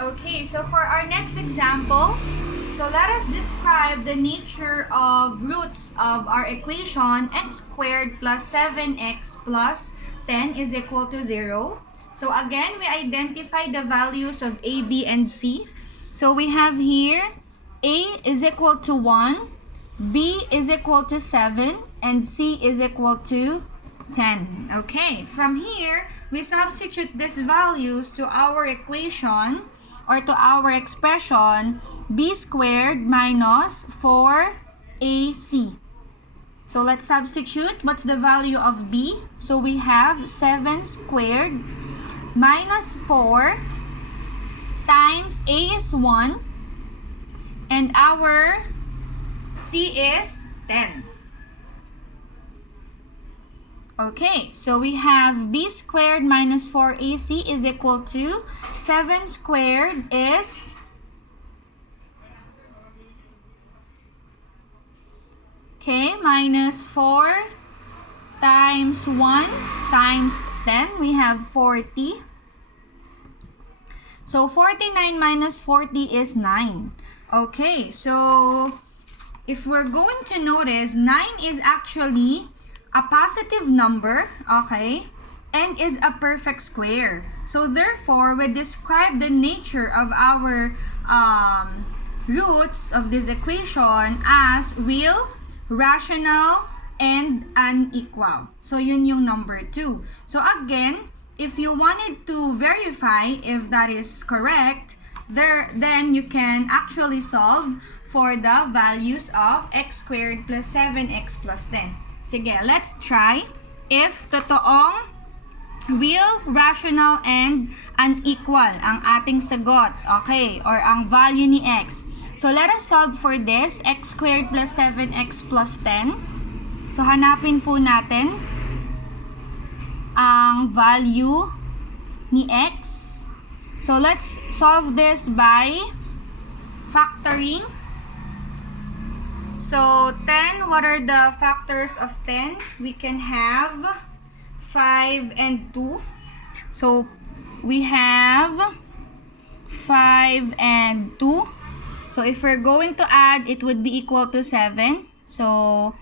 Okay, so for our next example, so let us describe the nature of roots of our equation x squared plus 7x plus 10 is equal to 0. So again, we identify the values of a, b, and c. So we have here a is equal to 1, b is equal to 7, and c is equal to 10. Okay, from here, we substitute these values to our equation or to our expression b squared minus 4ac. So let's substitute. What's the value of b? So we have 7 squared minus 4 times a is 1 and our c is 10. Okay, so we have b squared minus 4ac is equal to 7 squared is minus 4 times 1 times 10, we have 40. So 49 minus 40 is 9. Okay, so if we're going to notice, 9 is actually a positive number, okay, and is a perfect square. So therefore, we describe the nature of our roots of this equation as real, rational, and unequal. So yun yung number 2. So again, if you wanted to verify if that is correct, then you can actually solve for the values of x squared plus 7x plus 10. Sige, let's try if totoong real, rational, and unequal ang ating sagot, okay, or ang value ni x. So let us solve for this, x squared plus 7x plus 10. So hanapin po natin ang value ni x. So let's solve this by factoring. So 10, what are the factors of 10? We can have 5 and 2. So we have 5 and 2. So if we're going to add, it would be equal to 7. So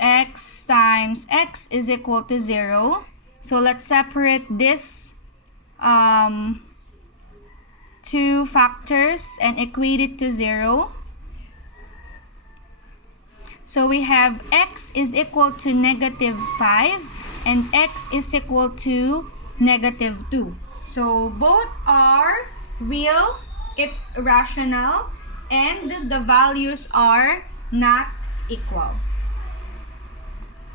x times x is equal to 0. So let's separate this two factors and equate it to 0. So we have x is equal to negative 5 and x is equal to negative 2. So both are real, it's rational, and the values are not equal.